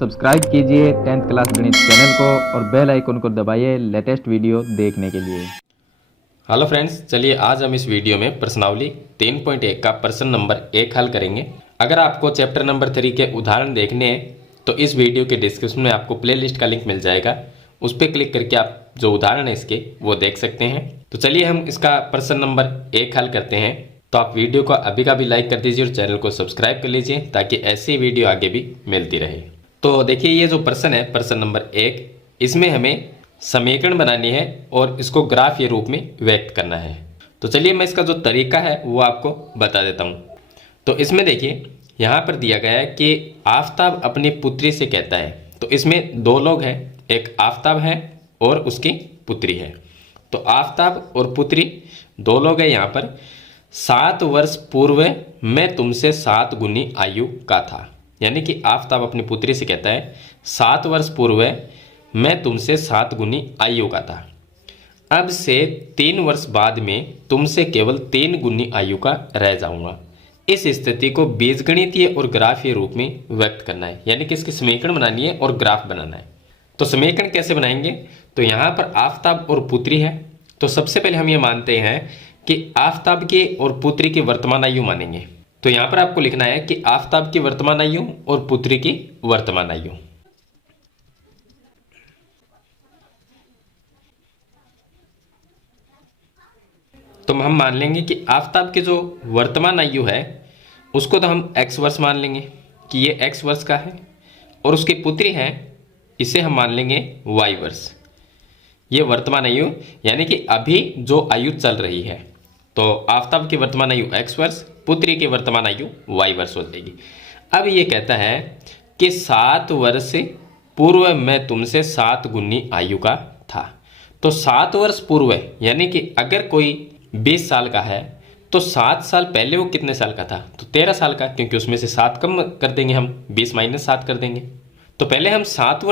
Subscribe कीजिए 10th class गणित channel को और बेल आइकन को दबाइए लेटेस्ट वीडियो देखने के लिए। हेलो फ्रेंड्स, चलिए आज हम इस वीडियो में प्रश्नावली 3.1 का प्रश्न नंबर 1 हल करेंगे। अगर आपको चैप्टर नंबर 3 के उदाहरण देखने हैं तो इस वीडियो के डिस्क्रिप्शन में आपको प्लेलिस्ट का लिंक मिल जाएगा, उस पर क्लिक करके आप जो उदाहरण है इसके वो देख सकते हैं। तो चलिए हम इसका प्रश्न नंबर 1 हल करते हैं। तो आप वीडियो को अभी का भी लाइक कर दीजिए और चैनल को सब्सक्राइब कर लीजिए ताकि ऐसी वीडियो आगे भी मिलती रहे। तो देखिए, ये जो प्रश्न है प्रश्न नंबर 1, इसमें हमें समीकरण बनानी है और इसको ग्राफ के रूप में व्यक्त करना है। तो चलिए मैं इसका जो तरीका है वो आपको बता देता हूँ। तो इसमें देखिए, यहाँ पर दिया गया है कि आफताब अपनी पुत्री से कहता है। तो इसमें दो लोग हैं, एक आफताब है और उसकी पुत्री है। तो आफताब और पुत्री दो लोग हैं। यहाँ पर 7 वर्ष पूर्व मैं तुमसे 7 गुनी आयु का था, यानी कि आफताब अपनी पुत्री से कहता है 7 वर्ष पूर्व मैं तुमसे 7 गुनी आयु का था। अब से 3 वर्ष बाद में तुमसे केवल 3 गुनी आयु का रह जाऊंगा। इस स्थिति को बीजगणितीय और ग्राफीय रूप में व्यक्त करना है, यानी कि इसकी समीकरण बनानी है और ग्राफ बनाना है। तो समीकरण कैसे बनाएंगे? तो यहाँ पर आफताब और पुत्री है। तो सबसे पहले हम ये मानते हैं कि आफताब की और पुत्री की वर्तमान आयु मानेंगे। तो यहाँ पर आपको लिखना है कि आफताब की वर्तमान आयु और पुत्री की वर्तमान आयु। तो हम मान लेंगे कि आफताब की जो वर्तमान आयु है उसको तो हम x वर्ष मान लेंगे कि ये x वर्ष का है, और उसकी पुत्री है इसे हम मान लेंगे y वर्ष। ये वर्तमान आयु यानी कि अभी जो आयु चल रही है। तो आफताब की वर्तमान आयु x वर्ष, पुत्री की वर्तमान आयु y वर्ष हो जाएगी। अब ये कहता है कि 7 वर्ष पूर्व मैं तुमसे 7 गुनी आयु का था। तो 7 वर्ष पूर्व यानी कि अगर कोई 20 साल का है तो 7 साल पहले वो कितने साल का था? तो 13 साल का, क्योंकि उसमें से 7 कम कर देंगे हम, 20 माइनस 7 कर देंगे। तो पहले हम 7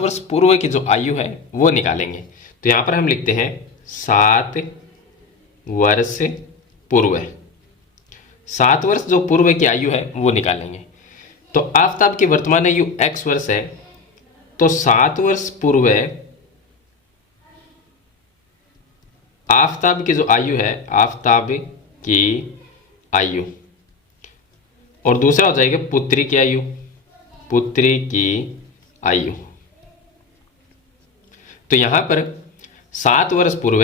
वर्ष पूर्व की जो आयु है वो निकालेंगे। तो यहाँ पर हम लिखते हैं 7 वर्ष पूर्व। 7 वर्ष जो पूर्व की आयु है वो निकालेंगे। तो आफताब की वर्तमान आयु x वर्ष है, तो 7 वर्ष पूर्व आफताब की जो आयु है, आफताब की आयु, और दूसरा हो जाएगा पुत्री की आयु, पुत्री की आयु। तो यहां पर 7 वर्ष पूर्व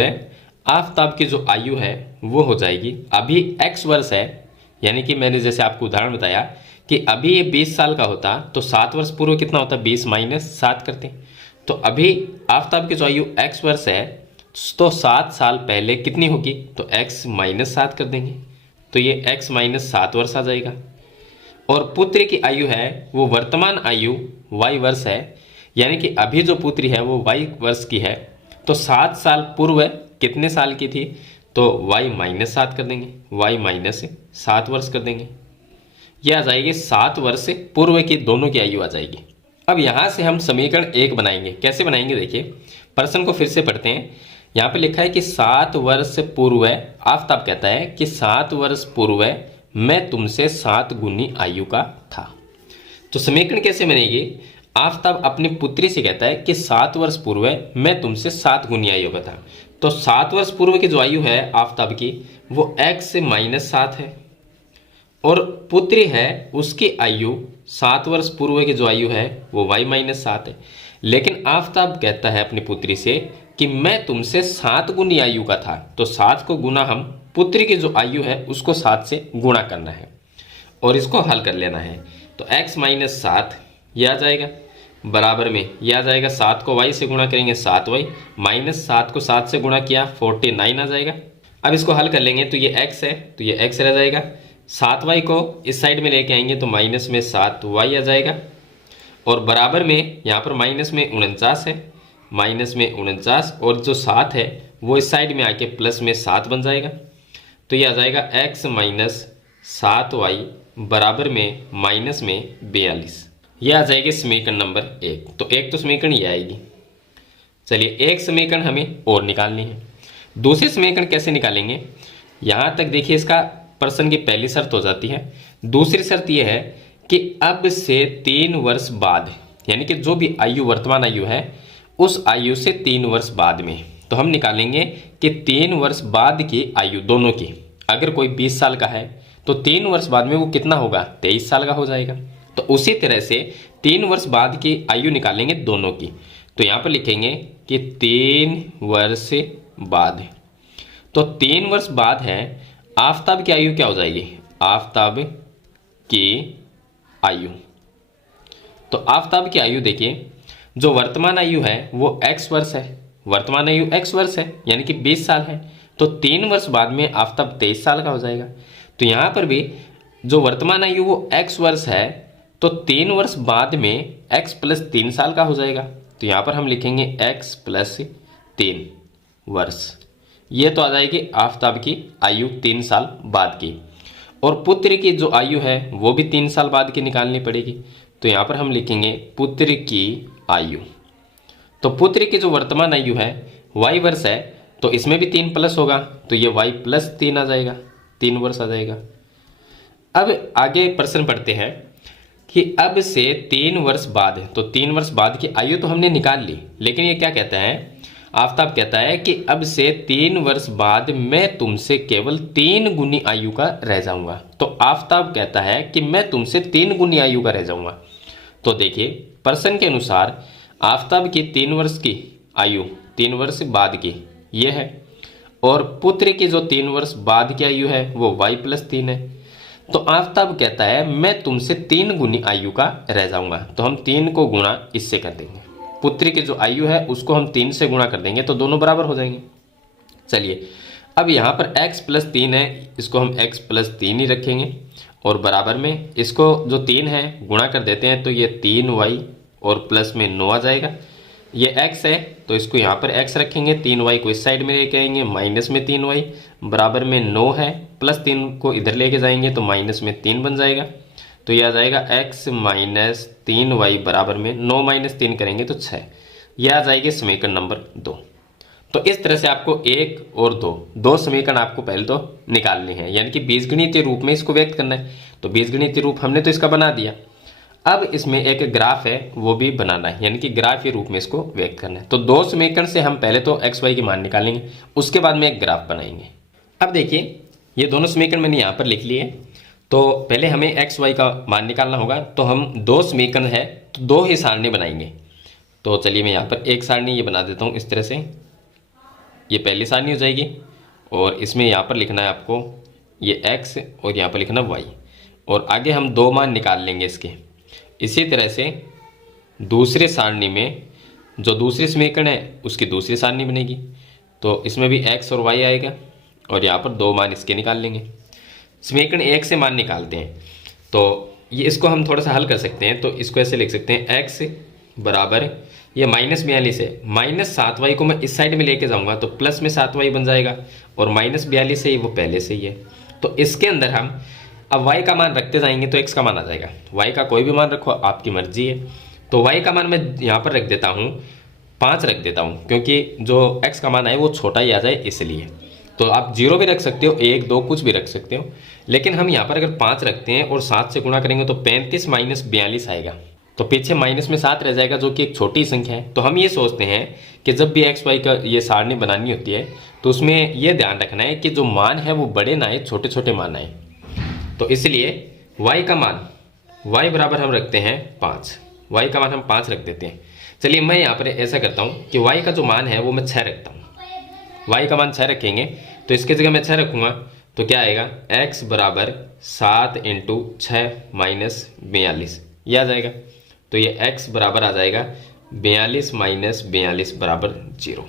आफताब की जो आयु है वो हो जाएगी, अभी x वर्ष है, यानी कि मैंने जैसे आपको उदाहरण बताया कि अभी ये 20 साल का होता तो 7 वर्ष पूर्व कितना होता? 20 माइनस 7 करते। तो अभी आफताब की जो आयु x वर्ष है तो 7 साल पहले कितनी होगी? तो x माइनस 7 कर देंगे, तो ये x माइनस 7 वर्ष आ जाएगा। और पुत्री की आयु है वो वर्तमान आयु y वर्ष है, यानी कि अभी जो पुत्री है वो y वर्ष की है। तो 7 साल पूर्व कितने साल की थी? तो y माइनस 7 कर देंगे, y माइनस 7 वर्ष कर देंगे। ये आ जाएगी 7 वर्ष पूर्व की दोनों की आयु आ जाएगी। अब यहाँ से हम समीकरण 1 बनाएंगे। कैसे बनाएंगे? देखिए, प्रश्न को फिर से पढ़ते हैं। यहाँ पे लिखा है कि 7 वर्ष पूर्व आफताब कहता है कि 7 वर्ष पूर्व मैं तुमसे 7 गुनी आयु का था। तो समीकरण कैसे बनेगी? आफताब अपनी पुत्री से कहता है कि 7 वर्ष पूर्व मैं तुमसे 7 गुनी आयु का था। तो 7 वर्ष पूर्व की जो आयु है आफताब की वो x माइनस 7 है, और पुत्री है उसकी आयु 7 वर्ष पूर्व की जो आयु है वो y माइनस 7 है। लेकिन आफताब कहता है अपनी पुत्री से कि मैं तुमसे 7 गुनी आयु का था। तो 7 को गुना, हम पुत्री की जो आयु है उसको 7 से गुणा करना है और इसको हल कर लेना है। तो x माइनस 7 ये आ जाएगा, बराबर में ये आ जाएगा 7 को y से गुणा करेंगे 7y, माइनस 7 को 7 से गुणा किया 49 आ जाएगा। अब इसको हल कर लेंगे तो ये x है, तो ये x रह जाएगा। 7y को इस साइड में लेके आएंगे तो माइनस में 7y आ जाएगा, और बराबर में यहाँ पर माइनस में 49 है, माइनस में 49, और जो 7 है वो इस साइड में आके प्लस में 7 बन जाएगा। तो ये आ जाएगा x माइनस 7y बराबर में माइनस में 42। ये आ जाएगी समीकरण नंबर 1। तो एक तो समीकरण ये आएगी। चलिए, एक समीकरण हमें और निकालनी है। दूसरी समीकरण कैसे निकालेंगे? यहाँ तक देखिए, इसका प्रश्न की पहली शर्त हो जाती है। दूसरी शर्त यह है कि अब से 3 वर्ष बाद, यानी कि जो भी आयु वर्तमान आयु है उस आयु से 3 वर्ष बाद में, तो हम निकालेंगे कि 3 वर्ष बाद की आयु दोनों की, अगर कोई 20 साल का है तो 3 वर्ष बाद में वो कितना होगा, 23 साल का हो जाएगा। तो उसी तरह से 3 वर्ष बाद की आयु निकालेंगे दोनों की, तो यहाँ पर लिखेंगे कि 3 वर्ष बाद। तो 3 वर्ष बाद है, आफताब की आयु क्या हो जाएगी, आफताब की आयु। तो आफताब की आयु देखिए, जो वर्तमान आयु है वो x वर्ष है, वर्तमान आयु x वर्ष है यानी कि 20 साल है, तो 3 वर्ष बाद में आफताब 23 साल का हो जाएगा। तो यहाँ पर भी जो वर्तमान आयु वो x वर्ष है, तो 3 वर्ष बाद में x प्लस 3 साल का हो जाएगा। तो यहाँ पर हम लिखेंगे x प्लस 3 वर्ष, ये तो आ जाएगी आफताब की आयु 3 साल बाद की। और पुत्र की जो आयु है वो भी 3 साल बाद की निकालनी पड़ेगी, तो यहाँ पर हम लिखेंगे पुत्र की आयु। तो पुत्र की जो वर्तमान आयु है y वर्ष है, तो इसमें भी 3 प्लस होगा, तो ये y प्लस 3 आ जाएगा, 3 वर्ष आ जाएगा। अब आगे प्रश्न पढ़ते हैं कि अब से 3 वर्ष बाद, तो 3 वर्ष बाद की आयु तो हमने निकाल ली, लेकिन ये क्या कहता है, आफताब कहता है कि अब से 3 वर्ष बाद मैं तुमसे केवल 3 गुनी आयु का रह जाऊंगा। तो आफताब कहता है कि मैं तुमसे 3 गुनी आयु का रह जाऊंगा। तो देखिए प्रश्न के अनुसार आफताब की 3 वर्ष की आयु 3 वर्ष बाद की ये है, और पुत्र की जो 3 वर्ष बाद की आयु है वो y प्लस 3 है। तो आफताब कहता है मैं तुमसे 3 गुनी आयु का रह जाऊंगा, तो हम 3 को गुणा इससे कर देंगे, पुत्र की जो आयु है उसको हम 3 से गुणा कर देंगे, तो दोनों बराबर हो जाएंगे। चलिए अब यहाँ पर x प्लस 3 है, इसको हम x प्लस 3 ही रखेंगे, और बराबर में इसको जो 3 है गुणा कर देते हैं, तो ये 3y और प्लस में 9 आ जाएगा। ये x है तो इसको यहाँ पर x रखेंगे, 3y को इस साइड में लेके आएंगे, माइनस में 3y बराबर में 9 है, प्लस 3 को इधर लेके जाएंगे तो माइनस में 3 बन जाएगा। तो ये आ जाएगा x माइनस 3y बराबर में 9 माइनस 3 करेंगे तो 6। यह आ जाएगी समीकरण नंबर 2। तो इस तरह से आपको 1 और 2 समीकरण आपको पहले तो निकालने हैं, यानी कि बीजगणितीय रूप में इसको व्यक्त करना है। तो बीजगणितीय रूप हमने तो इसका बना दिया, अब इसमें एक ग्राफ है वो भी बनाना है, यानी कि ग्राफ के रूप में इसको व्यक्त करना है। तो 2 समीकरण से हम पहले तो एक्स वाई की मान निकालेंगे, उसके बाद में एक ग्राफ बनाएंगे। अब देखिए ये दोनों समीकरण मैंने यहाँ पर लिख लिए, तो पहले हमें एक्स वाई का मान निकालना होगा। तो हम 2 समीकरण है तो 2 ही सारणी बनाएंगे। तो चलिए मैं यहाँ पर एक सारणी ये बना देता हूँ इस तरह से, ये पहली सारणी हो जाएगी, और इसमें यहाँ पर लिखना है आपको ये x और यहाँ पर लिखना y, और आगे हम 2 मान निकाल लेंगे इसके। इसी तरह से दूसरे सारणी में जो दूसरी समीकरण है उसकी दूसरी सारणी बनेगी, तो इसमें भी x और y आएगा, और यहाँ पर 2 मान इसके निकाल लेंगे। समीकरण 1 से मान निकालते हैं, तो ये इसको हम थोड़ा सा हल कर सकते हैं। तो इसको ऐसे लिख सकते हैं, x बराबर ये -42 है, -7y को मैं इस साइड में लेके जाऊंगा तो प्लस में 7y बन जाएगा, और -42 है वो पहले से ही है। तो इसके अंदर हम अब y का मान रखते जाएंगे तो x का मान आ जाएगा। y का कोई भी मान रखो, आपकी मर्जी है। तो y का मान मैं यहाँ पर रख देता हूँ 5 रख देता हूँ, क्योंकि जो x का मान है वो छोटा ही आ जाए इसलिए। तो आप 0 भी रख सकते हो, 1 2 कुछ भी रख सकते हो, लेकिन हम यहाँ पर अगर 5 रखते हैं और 7 से गुणा करेंगे तो 35 माइनस 42 आएगा, तो पीछे माइनस में 7 रह जाएगा, जो कि एक छोटी संख्या है। तो हम ये सोचते हैं कि जब भी एक्स वाई का ये सारणी बनानी होती है तो उसमें ये ध्यान रखना है कि जो मान है वो बड़े ना आए, छोटे छोटे मान आए। तो इसलिए y का मान y बराबर हम रखते हैं 5, y का मान हम 5 रख देते हैं। चलिए मैं यहाँ पर ऐसा करता हूँ कि y का जो मान है वो मैं 6 रखता हूँ। y का मान 6 रखेंगे तो इसकी जगह मैं 6 रखूँगा तो क्या आएगा, x बराबर 7 × 6 माइनस 42, यह आ जाएगा। तो ये x बराबर आ जाएगा 42 माइनस 42 बराबर 0।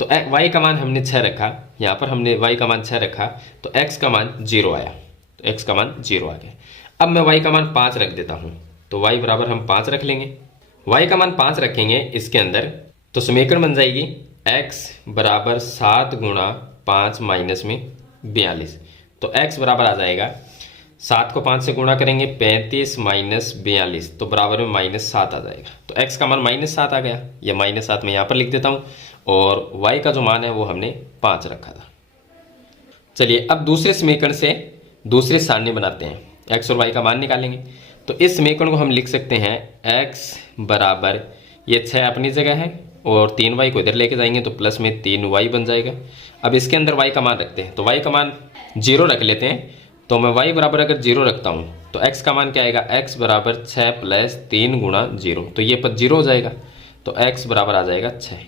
तो y का मान हमने 6 रखा, यहाँ पर हमने y का मान 6 रखा, तो x का मान 0 आया, तो x का मान 0 आ गया। अब मैं y का मान 5 रख देता हूँ, तो y बराबर हम 5 रख लेंगे। y का मान 5 रखेंगे इसके अंदर, तो समीकरण बन जाएगी x बराबर 7 × 5 माइनस में 42। तो x बराबर आ जाएगा, 7 को 5 से गुणा करेंगे 35 माइनस 42, तो बराबर में -7 आ जाएगा। तो x का मान -7 आ गया, ये -7 मैं यहाँ पर लिख देता हूँ, और y का जो मान है वो हमने 5 रखा था। चलिए अब दूसरे समीकरण से दूसरी सारणी बनाते हैं, x और y का मान निकालेंगे। तो इस समीकरण को हम लिख सकते हैं x बराबर, ये 6 अपनी जगह है और 3y को इधर लेके जाएंगे तो प्लस में 3y बन जाएगा। अब इसके अंदर y का मान रखते हैं, तो y का मान 0 रख लेते हैं। तो मैं y बराबर अगर 0 रखता हूँ तो x का मान क्या आएगा, x बराबर 6 प्लस 3 गुणा 0, तो ये पद 0 हो जाएगा, तो x बराबर आ जाएगा 6।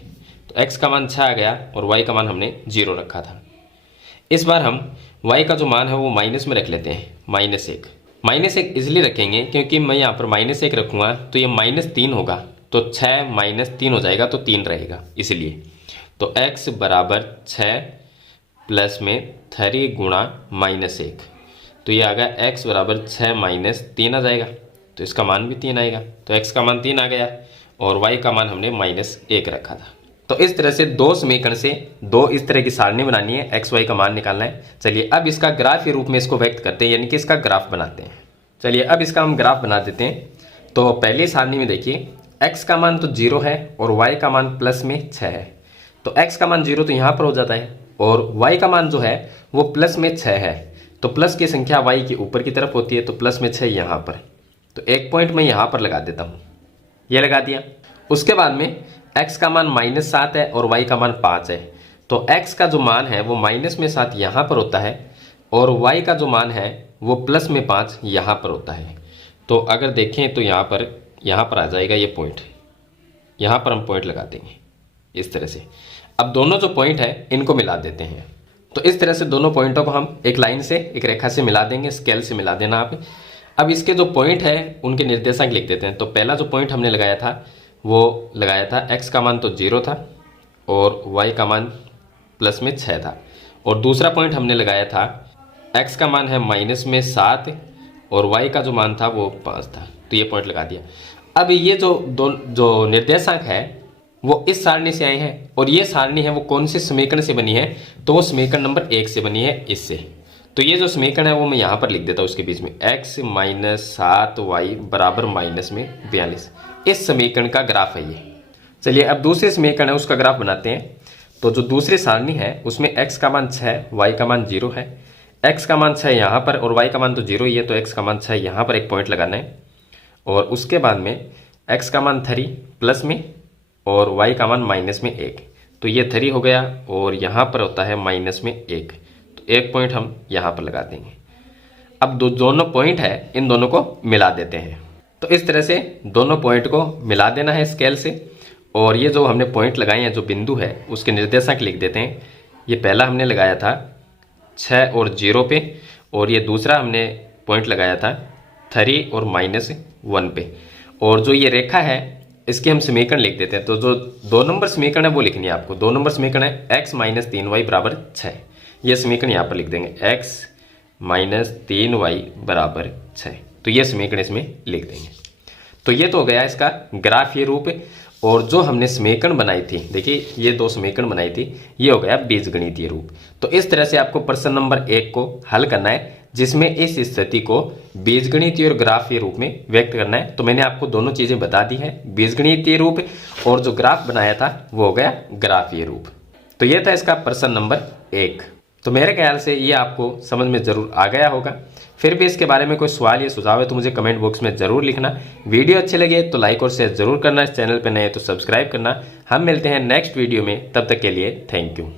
तो x का मान 6 आ गया और y का मान हमने 0 रखा था। इस बार हम y का जो मान है वो माइनस में रख लेते हैं, -1। -1 इसलिए रखेंगे क्योंकि मैं यहाँ पर -1 रखूँगा तो ये -3 होगा, तो 6 - 3 हो जाएगा तो 3 रहेगा इसलिए। तो x बराबर 6 प्लस में 3 गुणा -1, तो ये आ गया x बराबर 6 - 3 आ जाएगा, तो इसका मान भी 3 आएगा। तो x का मान 3 आ गया और y का मान हमने -1 रखा था। तो इस तरह से दो समीकरण से दो इस तरह की सारणी बनानी है, एक्स वाई का मान निकालना है। चलिए अब इसका ग्राफ के रूप में इसको व्यक्त करते हैं, यानी कि इसका ग्राफ बनाते हैं। चलिए अब इसका हम ग्राफ बना देते हैं। तो पहली सारणी में देखिए x का मान तो 0 है और y का मान प्लस में 6 है। तो x का मान 0 तो यहाँ पर हो जाता है और y का मान जो है वो प्लस में 6 है। तो प्लस की संख्या y की ऊपर की तरफ होती है, तो प्लस में 6 यहाँ पर। तो एक पॉइंट मैं यहाँ पर लगा देता हूँ, ये लगा दिया। उसके बाद में x का मान -7 है और y का मान 5 है। तो x का जो मान है वो -7 यहाँ पर होता है और y का जो मान है वो प्लस में 5 यहाँ पर होता है। तो अगर देखें तो यहाँ पर आ जाएगा ये पॉइंट, यहाँ पर हम पॉइंट लगा देंगे इस तरह से। अब दोनों जो पॉइंट है इनको मिला देते हैं। तो इस तरह से दोनों पॉइंटों को हम एक लाइन से, एक रेखा से मिला देंगे, स्केल से मिला देना आप। अब इसके जो पॉइंट है उनके निर्देशांक लिख देते हैं। तो पहला जो पॉइंट हमने लगाया था वो लगाया था x का मान तो 0 था और y का मान प्लस में 6 था, और दूसरा पॉइंट हमने लगाया था x का मान है -7 और y का जो मान था वो 5 था, तो ये पॉइंट लगा दिया। अब ये जो निर्देशांक है वो इस सारणी से आए हैं और ये सारणी है वो कौन से समीकरण से बनी है, तो वो समीकरण नंबर 1 से बनी है, इससे। तो ये जो समीकरण है वो मैं यहाँ पर लिख देता हूँ उसके बीच में, x - 7y बराबर -42। इस समीकरण का ग्राफ है ये। चलिए अब दूसरे समीकरण है उसका ग्राफ बनाते हैं। तो जो दूसरी सारणी है उसमें x का मान 6, y का मान 0 है। x का मान 6 यहाँ पर और y का मान तो 0 ही है, तो x का मान 6 यहाँ पर एक पॉइंट लगाना है। और उसके बाद में x का मान 3 प्लस में और y का मान -1, तो ये 3 हो गया और यहाँ पर होता है -1, तो एक पॉइंट हम यहाँ पर लगा देंगे। अब दोनों पॉइंट है इन दोनों को मिला देते हैं। तो इस तरह से दोनों पॉइंट को मिला देना है स्केल से, और ये जो हमने पॉइंट लगाए हैं, जो बिंदु है उसके निर्देशांक लिख देते हैं। ये पहला हमने लगाया था 6 और 0 पे, और ये दूसरा हमने पॉइंट लगाया था 3 और -1 पे। और जो ये रेखा है इसके हम समीकरण लिख देते हैं। तो जो 2 नंबर समीकरण है वो लिखनी है आपको। 2 नंबर समीकरण है x - 3y बराबर 6। ये समीकरण यहाँ पर लिख देंगे, x - 3y बराबर 6। तो ये समीकरण इसमें लिख देंगे। तो ये तो हो गया इसका ग्राफीय रूप। और जो हमने समीकरण बनाई थी, देखिए ये 2 समीकरण बनाई थी, ये हो गया बीजगणितीय रूप। तो इस तरह से आपको प्रश्न नंबर 1 को हल करना है, जिसमें इस स्थिति को बीजगणितीय और ग्राफीय रूप में व्यक्त करना है। तो मैंने आपको दोनों चीजें बता दी है, बीजगणितीय रूप और जो ग्राफ बनाया था वो हो गया ग्राफीय रूप। तो ये था इसका प्रश्न नंबर 1। तो मेरे ख्याल से ये आपको समझ में जरूर आ गया होगा। फिर भी इसके बारे में कोई सवाल या सुझाव है तो मुझे कमेंट बॉक्स में जरूर लिखना। वीडियो अच्छे लगे तो लाइक और शेयर जरूर करना। इस चैनल पर नए तो सब्सक्राइब करना। हम मिलते हैं नेक्स्ट वीडियो में, तब तक के लिए थैंक यू।